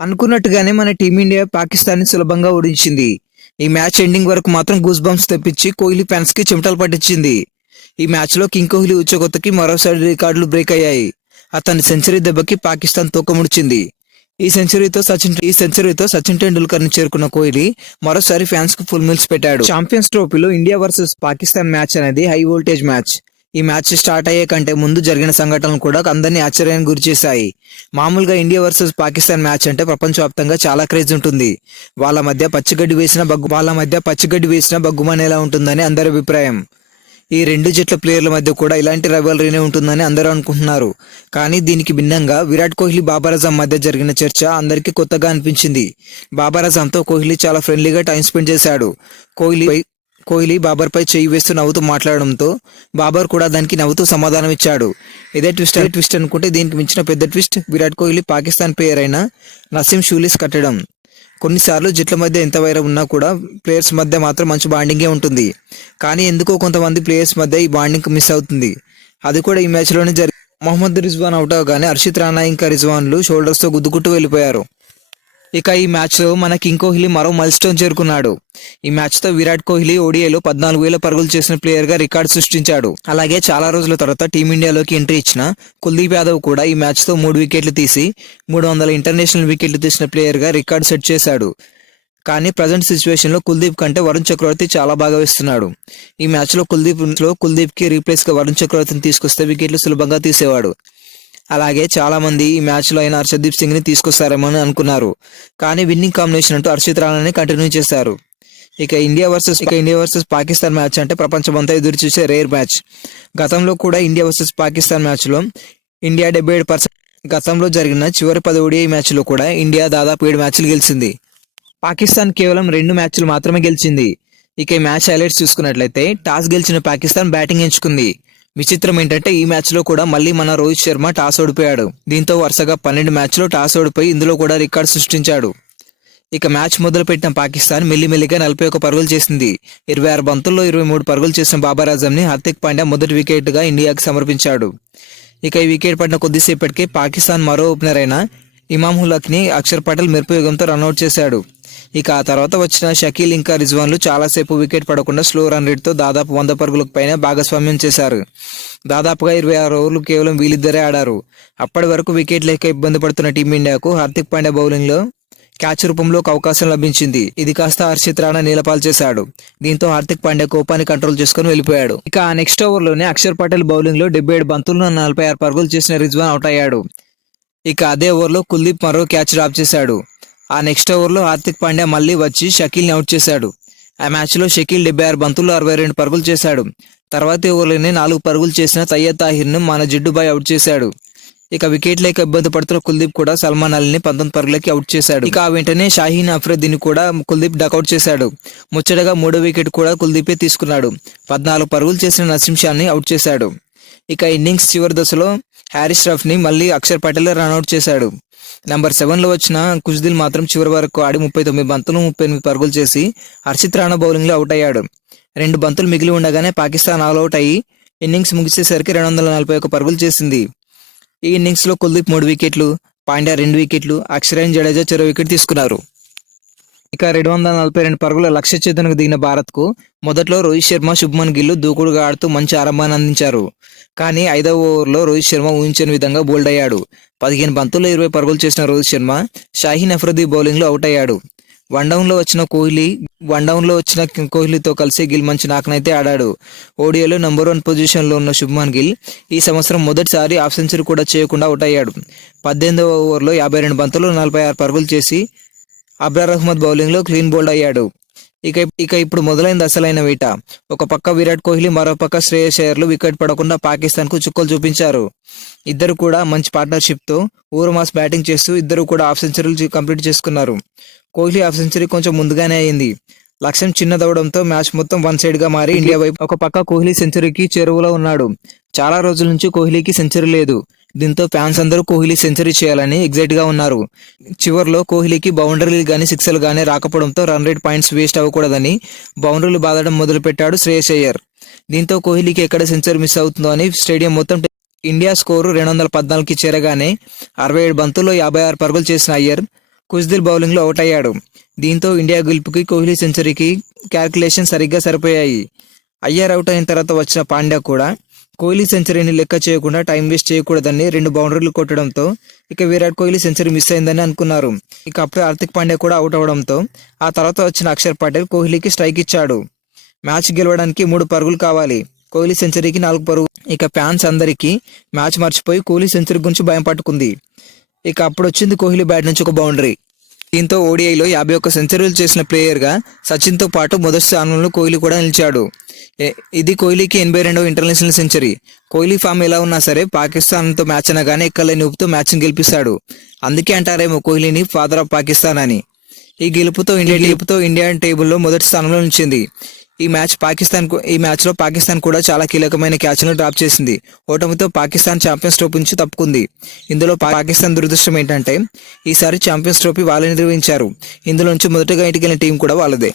అనుకున్నట్టుగానే మన టీమిండియా పాకిస్తాన్ని సులభంగా ఓడించింది. ఈ మ్యాచ్ ఎండింగ్ వరకు మాత్రం గూస్ బంప్స్ తెప్పించి కోహ్లీ ఫ్యాన్స్ కి చెమటలు పట్టించింది. ఈ మ్యాచ్ లో కింగ్ కోహ్లీ ఉచ్చకొత్తకి మరోసారి రికార్డులు బ్రేక్ అయ్యాయి. అతని సెంచరీ దెబ్బకి పాకిస్తాన్ తోకముడిచింది. ఈ సెంచరీతో సచిన్ టెండూల్కర్ ని చేరుకున్న కోహ్లీ మరోసారి ఫ్యాన్స్ కు ఫుల్ మీల్స్ పెట్టాడు. ఛాంపియన్స్ ట్రోఫీలో ఇండియా వర్సెస్ పాకిస్తాన్ మ్యాచ్ అనేది హై వోల్టేజ్ మ్యాచ్. ఈ మ్యాచ్ స్టార్ట్ అయ్యే కంటే ముందు జరిగిన సంఘటనలు కూడా అందరినీ ఆశ్చర్యానికి గురి చేశాయి. మామూలుగా ఇండియా వర్సెస్ పాకిస్తాన్ మ్యాచ్ అంటే ప్రపంచవ్యాప్తంగా చాలా క్రేజ్ ఉంటుంది. వాళ్ళ మధ్య పచ్చిగడ్డి వేసిన బగ్గుమనేలా ఉంటుందని అందరి అభిప్రాయం. ఈ రెండు జట్ల ప్లేయర్ల మధ్య కూడా ఇలాంటి రైవలరీనే ఉంటుందని అందరూ అనుకుంటున్నారు. కానీ దీనికి భిన్నంగా విరాట్ కోహ్లీ బాబర్ అజమ్ మధ్య జరిగిన చర్చ అందరికీ కొత్తగా అనిపించింది. బాబర్ అజమ్తో కోహ్లీ చాలా ఫ్రెండ్లీగా టైం స్పెండ్ చేశాడు. కోహ్లీ బాబర్ పై చేయి వేస్తూ నవ్వుతూ మాట్లాడడంతో బాబర్ కూడా దానికి నవ్వుతూ సమాధానం ఇచ్చాడు. ఇదే ట్విస్ట్ అనుకుంటే దీనికి మించిన పెద్ద ట్విస్ట్ విరాట్ కోహ్లీ పాకిస్తాన్ ప్లేయర్ అయిన నసీం షూలీస్ కట్టడం. కొన్నిసార్లు జట్ల మధ్య ఎంత వైరం ఉన్నా కూడా ప్లేయర్స్ మధ్య మాత్రం మంచి బాండింగే ఉంటుంది. కానీ ఎందుకో కొంతమంది ప్లేయర్స్ మధ్య ఈ బాండింగ్ మిస్ అవుతుంది. అది కూడా ఈ మ్యాచ్లోనే మొహమ్మద్ రిజ్వాన్ అవుట్ అవగానే హర్షిత్ రాణా ఇంకా రిజ్వాన్లు షోల్డర్స్తో గుద్దుకుంటూ వెళ్ళిపోయారు. ఇక ఈ మ్యాచ్లో మన కింగ్ కోహ్లీ మరో మైల్ స్టోన్ చేరుకున్నాడు. ఈ మ్యాచ్తో విరాట్ కోహ్లీ ఓడిఐలో 14,000 పరుగులు చేసిన ప్లేయర్గా రికార్డు సృష్టించాడు. అలాగే చాలా రోజుల తర్వాత టీమిండియాలోకి ఎంట్రీ ఇచ్చిన కుల్దీప్ యాదవ్ కూడా ఈ మ్యాచ్తో 3 వికెట్లు తీసి 300 ఇంటర్నేషనల్ వికెట్లు తీసిన ప్లేయర్గా రికార్డు సెట్ చేశాడు. కానీ ప్రజెంట్ సిచ్యువేషన్లో కుల్దీప్ కంటే వరుణ్ చక్రవర్తి చాలా బాగా వేస్తున్నాడు. ఈ మ్యాచ్లో కుల్దీప్కి రీప్లేస్గా వరుణ్ చక్రవర్తిని తీసుకొస్తే వికెట్లు సులభంగా తీసేవాడు. అలాగే చాలా మంది ఈ మ్యాచ్లో అయిన హర్షదీప్ సింగ్ ని తీసుకొస్తారేమో అని అనుకున్నారు. కానీ విన్నింగ్ కాంబినేషన్ అంటూ హర్షిత్ రాణాని కంటిన్యూ చేశారు. ఇక ఇండియా వర్సెస్ పాకిస్తాన్ మ్యాచ్ అంటే ప్రపంచమంతా ఎదురు చూసే రేర్ మ్యాచ్. గతంలో కూడా ఇండియా వర్సెస్ పాకిస్తాన్ మ్యాచ్లో ఇండియా 77%. గతంలో జరిగిన చివరి 10 ఓడిఐ మ్యాచ్లో కూడా ఇండియా దాదాపు 7 మ్యాచ్లు గెలిచింది. పాకిస్తాన్ కేవలం 2 మ్యాచ్లు మాత్రమే గెలిచింది. ఇక ఈ మ్యాచ్ హైలైట్స్ చూసుకున్నట్లయితే టాస్ గెలిచిన పాకిస్తాన్ బ్యాటింగ్ ఎంచుకుంది. విచిత్రం ఏంటంటే ఈ మ్యాచ్ లో కూడా మళ్ళీ మన రోహిత్ శర్మ టాస్ ఓడిపోయాడు. దీంతో వరుసగా 12 మ్యాచ్లో టాస్ ఓడిపోయి ఇందులో కూడా రికార్డు సృష్టించాడు. ఇక మ్యాచ్ మొదలుపెట్టిన పాకిస్తాన్ మెల్లిమెల్లిగా 41 పరుగులు చేసింది. 26 బంతుల్లో 23 పరుగులు చేసిన బాబర్ ఆజమ్ ని హార్దిక్ పాండ్యా మొదటి వికెట్ గా ఇండియాకి సమర్పించాడు. ఇక ఈ వికెట్ పడిన కొద్దిసేపటికే పాకిస్తాన్ మరో ఓపెనర్ అయిన ఇమామ్ ఉల్-హక్ ని అక్షర్ పటేల్ మెరుపువేగంతో రన్అట్ చేశాడు. ఇక ఆ తర్వాత వచ్చిన షకీల్ ఇంకా రిజ్వాన్లు చాలాసేపు వికెట్ పడకుండా స్లో రన్ రేట్తో దాదాపు 100 పరుగులకు పైన భాగస్వామ్యం చేశారు. దాదాపుగా 26 ఓవర్లు కేవలం వీళ్ళిద్దరే ఆడారు. అప్పటి వరకు వికెట్ లేక ఇబ్బంది పడుతున్న టీమిండియాకు హార్దిక్ పాండ్యా బౌలింగ్ లో క్యాచ్ రూపంలో ఒక అవకాశం లభించింది. ఇది కాస్త హర్షిత్ రాణా నీలపాలు చేశాడు. దీంతో హార్దిక్ పాండ్యా కోపాన్ని కంట్రోల్ చేసుకుని వెళ్ళిపోయాడు. ఇక ఆ నెక్స్ట్ ఓవర్లోనే అక్షర్ పటేల్ బౌలింగ్ లో 77 బంతుల్లో 46 పరుగులు చేసిన రిజ్వాన్ అవుట్ అయ్యాడు. ఇక అదే ఓవర్లో కుల్దీప్ మరో క్యాచ్ డ్రాప్ చేశాడు. ఆ నెక్స్ట్ ఓవర్లో హార్దిక్ పాండ్యా మళ్లీ వచ్చి షకీల్ని అవుట్ చేశాడు. ఆ మ్యాచ్లో షకీల్ 76 బంతుల్లో 62 పరుగులు చేశాడు. తర్వాతి ఓవర్లోనే 4 పరుగులు చేసిన తయ్యద్ తాహిర్ను మన జిడ్డుబాయ్ అవుట్ చేశాడు. ఇక వికెట్ లేక ఇబ్బంది పడుతున్న కుల్దీప్ కూడా సల్మాన్ అలీని 19 పరుగులకి అవుట్ చేశాడు. ఇక ఆ వెంటనే షాహీన్ అఫ్రిదీని కూడా కుల్దీప్ డకౌట్ చేశాడు. ముచ్చటగా 3వ వికెట్ కూడా కుల్దీపే తీసుకున్నాడు. 14 పరుగులు చేసిన నసీం షాని అవుట్ చేశాడు. ఇక ఇన్నింగ్స్ చివరి దశలో హ్యారిస్ రఫ్ని మళ్లీ అక్షర్ పటేల్ రన్అట్ చేశాడు. నంబర్ 7లో వచ్చిన కుష్దిల్ మాత్రం చివరి వరకు ఆడి 39 బంతులు 38 పరుగులు చేసి హర్షిత్ రాణా బౌలింగ్ లో అవుట్ అయ్యాడు. 2 బంతులు మిగిలి ఉండగానే పాకిస్తాన్ ఆల్అౌట్ అయ్యి ఇన్నింగ్స్ ముగిసేసరికి 241 పరుగులు చేసింది. ఈ ఇన్నింగ్స్ లో కుల్దీప్ 3 వికెట్లు, పాండ్యా 2 వికెట్లు, అక్షరైన్ జడేజా చెరో వికెట్ తీసుకున్నారు. ఇక 242 పరుగుల లక్ష్య ఛేదనకు దిగిన భారత్ కు మొదట్లో రోహిత్ శర్మ, శుభ్మన్ గిల్ దూకుడుగా ఆడుతూ మంచి ఆరంభాన్ని అందించారు. కానీ 5వ ఓవర్లో రోహిత్ శర్మ ఊహించని విధంగా బోల్డ్ అయ్యాడు. 15 బంతుల్లో 20 పరుగులు చేసిన రోహిత్ శర్మ షాహీన్ అఫ్రిదీ బౌలింగ్ లో అవుట్ అయ్యాడు. వన్డౌన్ లో వచ్చిన కోహ్లీతో కలిసి గిల్ మంచి నాకనైతే ఆడాడు. ఓడిఐలో నంబర్ 1 పొజిషన్ లో ఉన్న శుభ్మన్ గిల్ ఈ సంవత్సరం మొదటిసారి హాఫ్ సెంచరీ కూడా చేయకుండా అవుట్ అయ్యాడు. 18వ ఓవర్లో 52 బంతుల్లో 46 పరుగులు చేసి అబ్రార్ అహ్మద్ బౌలింగ్ లో క్లీన్ బౌల్డ్ అయ్యాడు. ఇక ఇప్పుడు మొదలైంది అసలైన వేట. ఒక పక్క విరాట్ కోహ్లీ, మరో పక్క శ్రేయస్ అయ్యర్లు వికెట్ పడకుండా పాకిస్తాన్ కు చుక్కలు చూపించారు. ఇద్దరు కూడా మంచి పార్ట్నర్షిప్ తో ఊరమాస్ బ్యాటింగ్ చేస్తూ ఇద్దరు కూడా హాఫ్ సెంచరీలు కంప్లీట్ చేసుకున్నారు. కోహ్లీ హాఫ్ సెంచరీ కొంచెం ముందుగానే అయింది. లక్ష్యం చిన్నదవడంతో మ్యాచ్ మొత్తం వన్ సైడ్ గా మారి ఇండియా వైపు ఒక పక్క కోహ్లీ సెంచరీకి చేరువలో ఉన్నాడు. చాలా రోజుల నుంచి కోహ్లీకి సెంచరీ లేదు. దీంతో ఫ్యాన్స్ అందరూ కోహ్లీ సెంచరీ చేయాలని ఎగ్జైట్ గా ఉన్నారు. చివర్లో కోహ్లీకి బౌండరీలు గానీ సిక్సర్లు గానీ రాకపోవడంతో రన్ రేట్ పాయింట్స్ వేస్ట్ అవ్వకూడదని బౌండరీలు బాదడం మొదలు పెట్టాడు శ్రేయస్ అయ్యర్. దీంతో కోహ్లీకి ఎక్కడ సెంచరీ మిస్ అవుతుందో అని స్టేడియం మొత్తం ఇండియా స్కోరు 214కి చేరగానే 67 బంతుల్లో 56 పరుగులు చేసిన అయ్యర్ కుజ్దిల్ బౌలింగ్లో అవుట్ అయ్యాడు. దీంతో ఇండియా గెలుపుకి కోహ్లీ సెంచరీకి క్యాల్కులేషన్ సరిగ్గా సరిపోయాయి. అయ్యర్ అవుట్ అయిన తర్వాత వచ్చిన పాండ్యా కూడా కోహ్లీ సెంచరీని లెక్క చేయకుండా టైం వేస్ట్ చేయకూడదని 2 బౌండరీలు కొట్టడంతో ఇక విరాట్ కోహ్లీ సెంచరీ మిస్ అయిందని అనుకున్నారు. ఇక అప్పుడే హార్దిక్ పాండ్యా కూడా అవుట్ అవడంతో ఆ తర్వాత వచ్చిన అక్షర్ పటేల్ కోహ్లీకి స్ట్రైక్ ఇచ్చాడు. మ్యాచ్ గెలవడానికి 3 పరుగులు కావాలి, కోహ్లీ సెంచరీకి 4 పరుగులు. ఇక ఫ్యాన్స్ అందరికీ మ్యాచ్ మర్చిపోయి కోహ్లీ సెంచరీ గురించి భయం పట్టుకుంది. ఇక అప్పుడు వచ్చింది కోహ్లీ బ్యాట్ నుంచి ఒక బౌండరీ. దీంతో ఓడిఐలో 51 సెంచరీలు చేసిన ప్లేయర్గా సచిన్తో పాటు మొదటి స్థానంలో కోహ్లీ కూడా నిలిచాడు. ఇది కోహ్లీకి 82వ ఇంటర్నేషనల్ సెంచరీ. కోహ్లీ ఫామ్ ఎలా ఉన్నా సరే పాకిస్తాన్తో మ్యాచ్ అనగానే ఎక్కలేని ఊపుతో మ్యాచ్ని గెలిపిస్తాడు. అందుకే అంటారేమో కోహ్లీని ఫాదర్ ఆఫ్ పాకిస్తాన్ అని. ఈ గెలుపుతో ఇండియా టేబుల్లో మొదటి స్థానంలో నిలిచింది. ఈ మ్యాచ్లో పాకిస్తాన్ కూడా చాలా కీలకమైన క్యాచ్లను డ్రాప్ చేసింది. ఓటమితో పాకిస్తాన్ ఛాంపియన్స్ ట్రోఫీ నుంచి తప్పుకుంది. ఇందులో పాకిస్తాన్ దురదృష్టం ఏంటంటే ఈసారి ఛాంపియన్స్ ట్రోఫీ వాళ్ళే నిర్వహించారు. ఇందులో నుంచి మొదటగా ఇంటికి వెళ్ళిన టీం కూడా వాళ్ళదే.